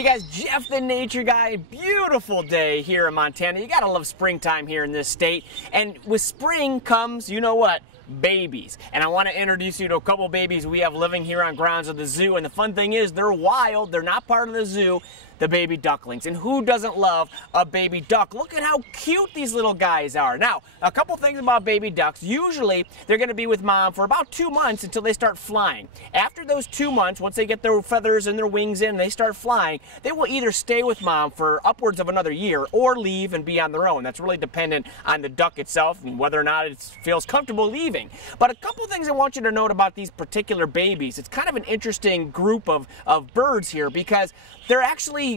Hey guys, Jeff the Nature Guy. Beautiful day here in Montana. You gotta love springtime here in this state. And with spring comes, you know what? Babies. And I want to introduce you to a couple babies we have living here on grounds of the zoo. And the fun thing is, they're wild. They're not part of the zoo. The baby ducklings. And who doesn't love a baby duck? Look at how cute these little guys are. Now, a couple things about baby ducks. Usually, they're going to be with mom for about 2 months until they start flying. After those 2 months, once they get their feathers and their wings in and they start flying, they will either stay with mom for upwards of another year or leave and be on their own. That's really dependent on the duck itself and whether or not it feels comfortable leaving. But a couple things I want you to note about these particular babies. It's kind of an interesting group of birds here because they're actually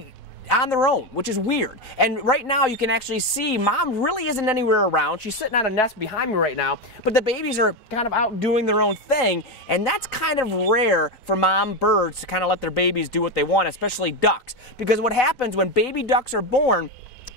on their own, which is weird. And right now you can actually see mom really isn't anywhere around. She's sitting on a nest behind me right now, but the babies are kind of out doing their own thing, and that's kind of rare for mom birds to kind of let their babies do what they want, especially ducks. Because what happens when baby ducks are born,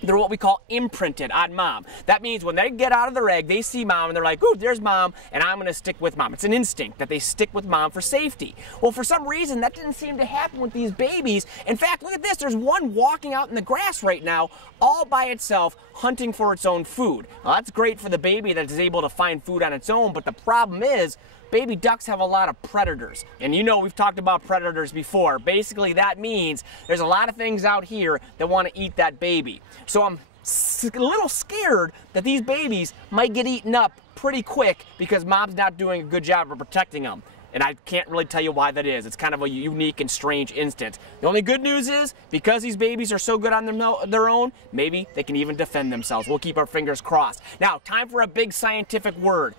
they're what we call imprinted on mom. That means when they get out of their egg, they see mom and they're like, ooh, there's mom, and I'm going to stick with mom. It's an instinct that they stick with mom for safety. Well, for some reason, that didn't seem to happen with these babies. In fact, look at this. There's one walking out in the grass right now, all by itself, hunting for its own food. Well, that's great for the baby that is able to find food on its own, but the problem is, baby ducks have a lot of predators. And you know we've talked about predators before. Basically that means there's a lot of things out here that want to eat that baby. So I'm a little scared that these babies might get eaten up pretty quick because mom's not doing a good job of protecting them. And I can't really tell you why that is. It's kind of a unique and strange instance. The only good news is, because these babies are so good on their own, maybe they can even defend themselves. We'll keep our fingers crossed. Now, time for a big scientific word.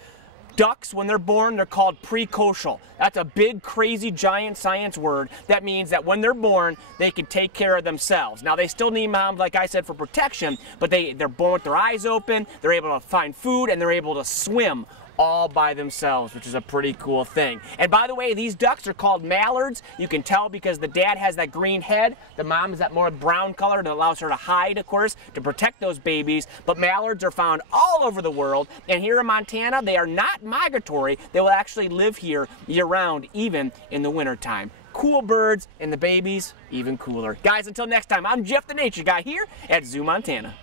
Ducks, when they're born, they're called precocial. That's a big, crazy, giant science word. That means that when they're born, they can take care of themselves. Now, they still need mom, like I said, for protection, but they're born with their eyes open, they're able to find food, and they're able to swim all by themselves, which is a pretty cool thing. And by the way, these ducks are called mallards. You can tell because the dad has that green head. The mom is that more brown color that allows her to hide, of course, to protect those babies. But mallards are found all over the world. And here in Montana, they are not migratory. They will actually live here year-round, even in the wintertime. Cool birds, and the babies, even cooler. Guys, until next time, I'm Jeff the Nature Guy here at ZooMontana.